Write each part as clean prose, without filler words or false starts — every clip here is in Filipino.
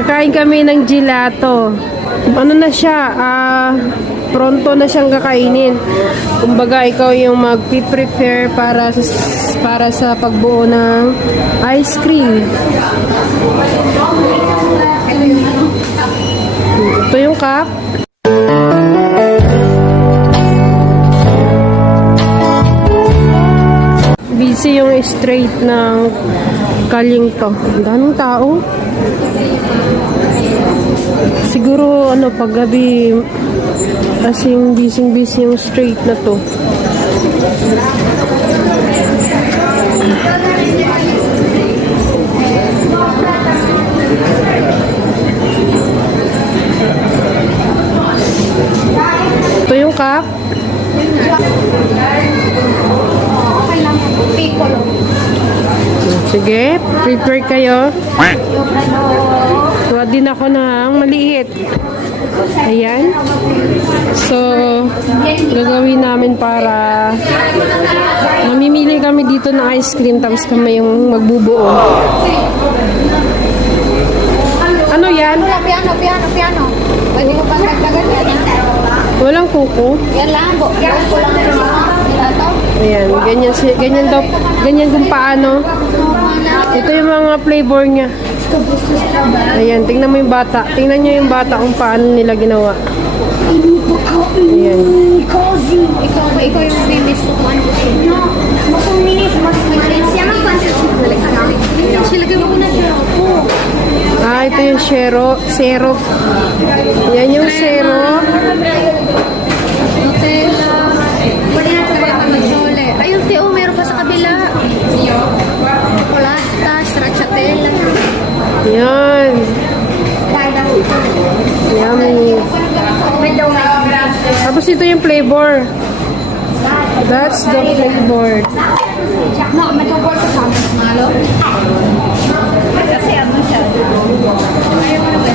Kakain kami ng gelato. Ano na siya? Pronto na siyang kakainin. Kumbaga, ikaw yung mag-prepare para sa pagbuo ng ice cream. Ito yung cup. Busy yung straight ng kalyeng to. Ang daming tao. Siguro paggabi kasing busy yung straight na to. Ito yung cup. Sige, prepare kayo. Tuwa din ako ng maliit. Ayan. So, gagawin namin para mamimili kami dito ng ice cream tapos kami yung magbubuo. Ano yan? Piano. Pwede mo pang dagdagan yan. Walang kuko? Yan lang, kuko lang ito. Ayan, ganyan kung paano. Ito yung mga flavor niya. Ayan, tingnan mo yung bata. Tingnan nyo yung bata kung paano nila ginawa. Ayan. Ikaw yung bilis to kuhan ko siya. Siya magpansin siya. Silagay mo na siya. Ito yung syrup. Yan yung syrup. Nutella. Pwede na tayo pa magsole. Ayun, Teo, meron pa sa kabila. Chocolata, stracciatella. Yan. Yummy. Tapos ito yung flavor. That's the flavor. May tungkol ko sa amin. Malo? Kasi ano siya? Ayaw mo na ba?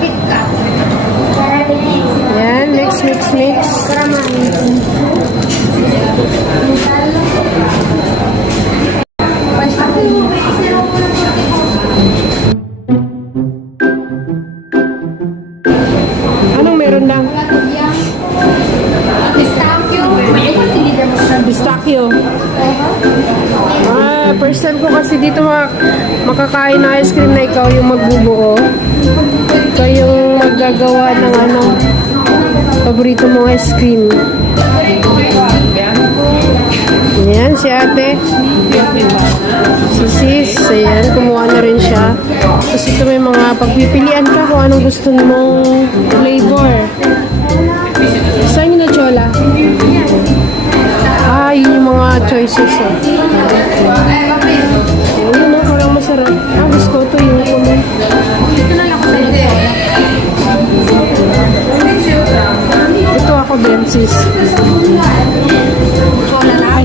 KitKat. Yan, mix. Anong meron lang? Pistachio. First time ko kasi dito makakain na ice cream na ikaw yung magbubuo. Ikaw yung maggagawa ng paborito mong ice cream. Ayan, si ate. Si sis. Ayan, kumuha na rin siya. Tapos ito may mga pagpipilian ka kung anong gusto mong flavor. Saan yun na chola? Yun yung mga choices. Yun parang masarap. Gusto ko ito yung kumin. Ito na lang ako sa Ito ako din, sis. chola na. Ay,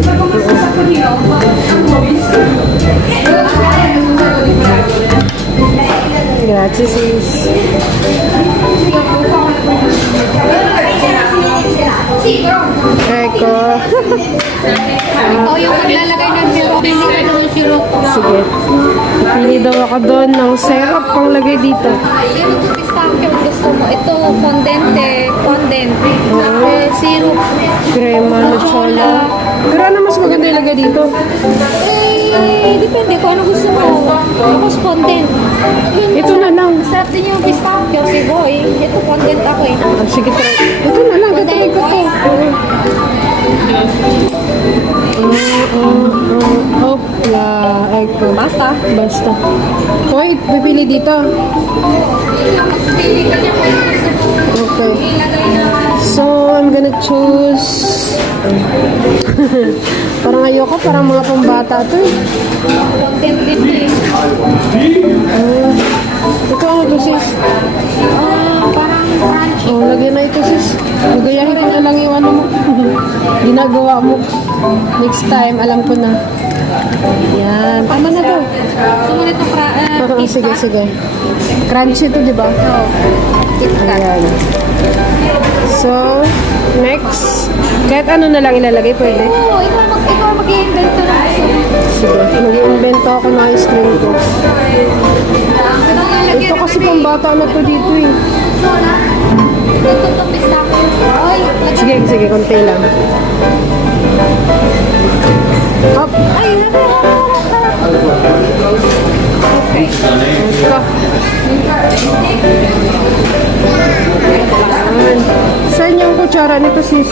Grazie, sis. Eko. Ikaw yung maglalagay ng syrup. Pili ka ng syrup. Sige. Pili daw ako doon ng syrup pang lagay dito. Yung pistachio gusto mo. Ito, fondant. Syrup. Crema na chola. Pero ano mas maganda ilagay dito? Depende kung ano gusto mo. Tapos fondant. Ito na lang. Sarap din yung pistachio si Boy. Ito fondant ako eh. Sige, try. Ito na lang. Try ko to. Hopla. Eko. Basta. Hoy, pipili dito. Okay. So, I'm gonna choose. Parang ayoko. Parang mga pambata to eh. Fondant din eh. Ito ano to, sis? Parang crunchy. Lagyan na ito, sis. Gagayahin ko na lang yung ano mo. Ginagawa mo. Next time, alam ko na. Yan. Tama na to. Sumunod itong Sige. Crunchy to, di ba? Oo. KitKat. Ayan. So, next. Kahit ano na lang ilalagay, pwede. Oo, ikaw mag-i-invento na. Sige, mag-iimbento ako ng ice cream ko. Ito nga bata na to dito eh. Ito to pistachio. Ay, Sige, sige, konti lang. Hop. ay, Okay. Ito. Ayan. Saan yung kutsara nito, sis?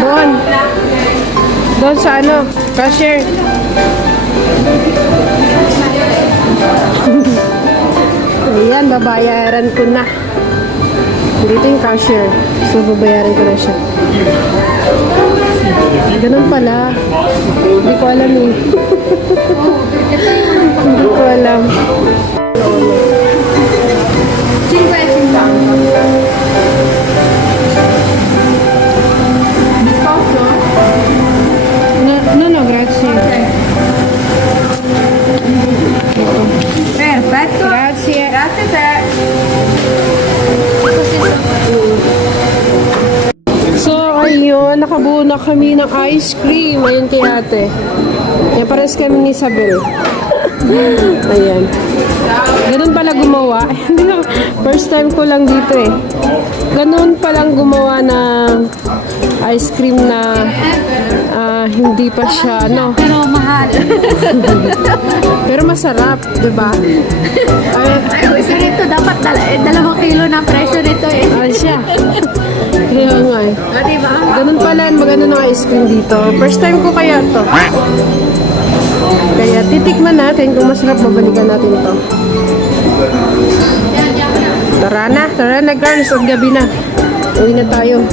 Doon. Doon sa ano? Cashier. Ayan, babayaran ko na. Dito yung cashier. So, babayaran ko na siya. Ganun pala. Hindi ko alam eh. Hindi ko alam. 50 lang. No, no, grazie. Perfetto. Grazie. Grazie te. So, ayun, nakabuo na kami ng ice cream. Ayun kay ate. Yan, pares kami ni Isabel. Ayan. Ganun pala gumawa. First time ko lang dito eh. Ganun palang gumawa ng ice cream na hindi pa siya, no? Pero mahal. Pero masarap, di ba? Ay, isa rito dapat 2 kilo na presyo nito eh. Siya. Kaya nga eh. O, diba? Ganun pala, maganda ng ice cream dito. First time ko kaya to. Kaya titikman natin kung masarap, babalikan natin to. Tara na girls, ang gabi na. Uwi na tayo.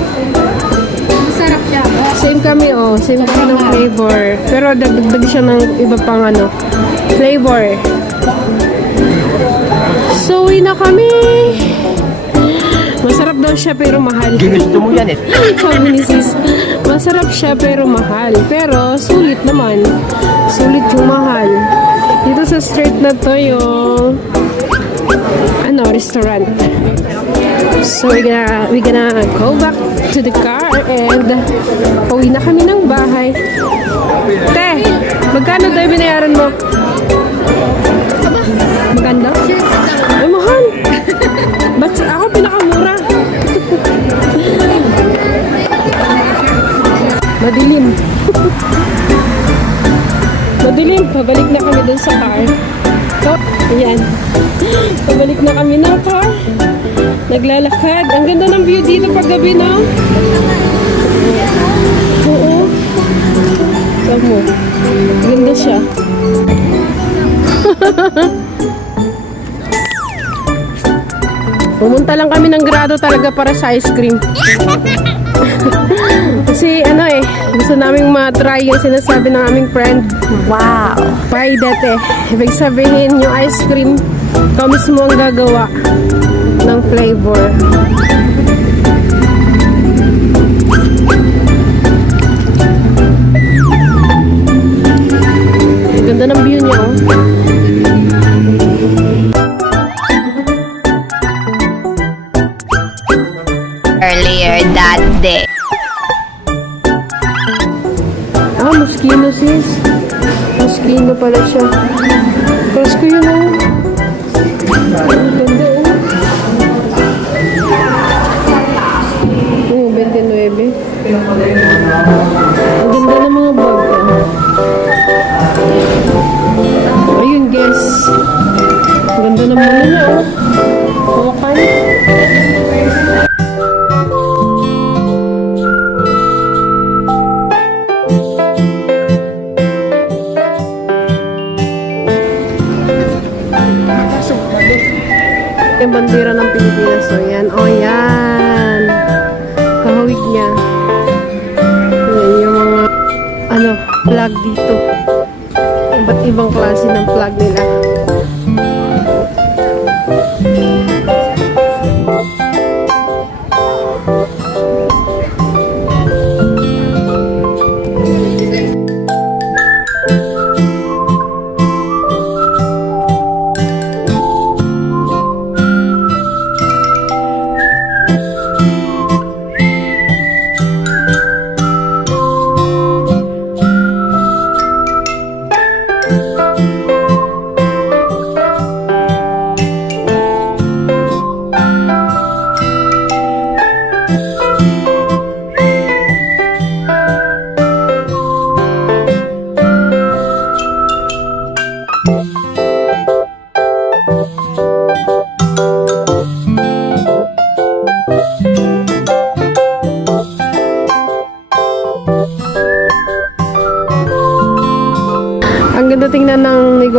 Masarap siya. Same kami same kami ng flavor. Pero dagdag siya ng iba pang flavor. So, uwi na kami. Masarap daw siya pero mahal. Ginusto mo yan eh. Sabi ni sis, masarap siya pero mahal. Pero sulit naman. Sulit yung mahal. Dito sa street na to yung restaurant. So we gonna go back to the car and pauwi na kami ng bahay. Te, magkano daw binayaran mo? Maganda? Ay, mahal. Ba't ako pinakamura? Madilim. Madilim. Pabalik na kami dun sa car. So, ayan. Pabalik na kami ng car. Naglalakad. Ang ganda ng view dito pag gabi, no? Oo. Tamo. Ganda siya. Pumunta lang kami ng Grado talaga para sa ice cream. Kasi gusto naming ma-try yung sinasabi ng aming friend. Wow. Try that Ibig sabihin yung ice cream, ikaw mismo ang gagawa ng flavor. Ganda ng view niya, Earlier that day. Moschino sis. Moschino pala siya. Crush ko yun Ang ganda 29. Ang ganda ng mga bag Ayun guys. Ang ganda ng mga niya Hawakan. Yung bandera ng Pilipinas. So, yan. Yan. Kahawig niya. Yan yung mga flag dito. Iba't ibang klase ng flag nila.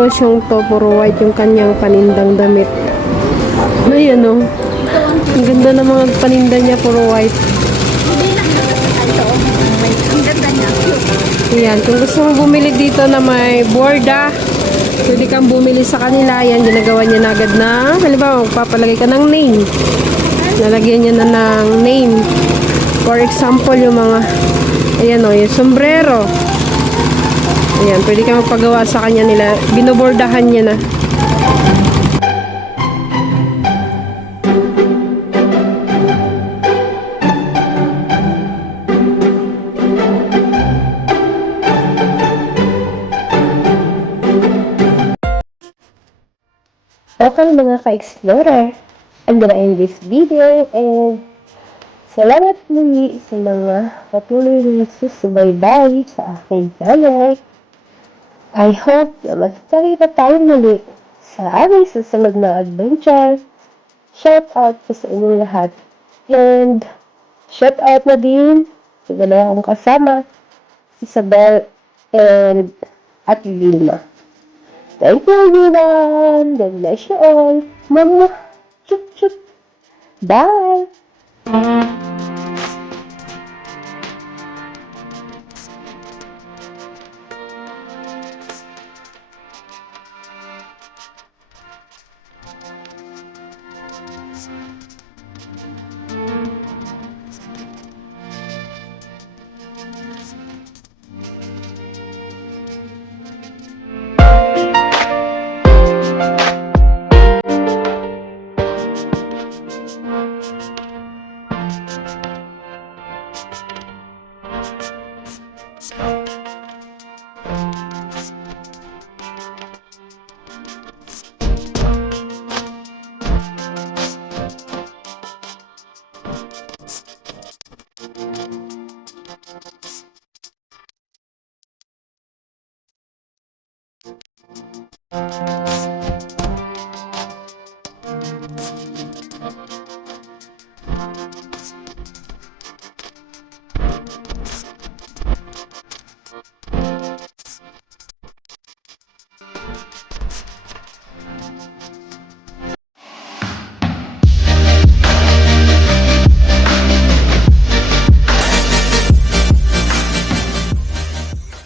negosyong to, puro white yung kanyang panindang damit. Ayan o. Ang ganda ng mga paninda niya, puro white. Ang ganda niya. Cute. Ayan, kung gusto mo bumili dito na may borda, pwede kang bumili sa kanila. Yan, ginagawa niya na agad na, halimbawa, magpapalagay ka ng name. Lalagyan niya na ng name. For example, yung mga, ayan o, yung sombrero. Ayan, pwede ka magpagawa sa kanya nila. Binobordahan niya na. Okay mga ka-explorer, I'm gonna end this video and salamat muli sa mga patuloy na nagsusubaybay sa aking channel. I hope na magkita tayo muli sa aming susunod na adventure. Shout out po sa inyong lahat. And shout out na din sa dalawang kong kasama, Isabel and at Vilma. Thank you everyone. God bless you all. Mama. Chup chup. Bye.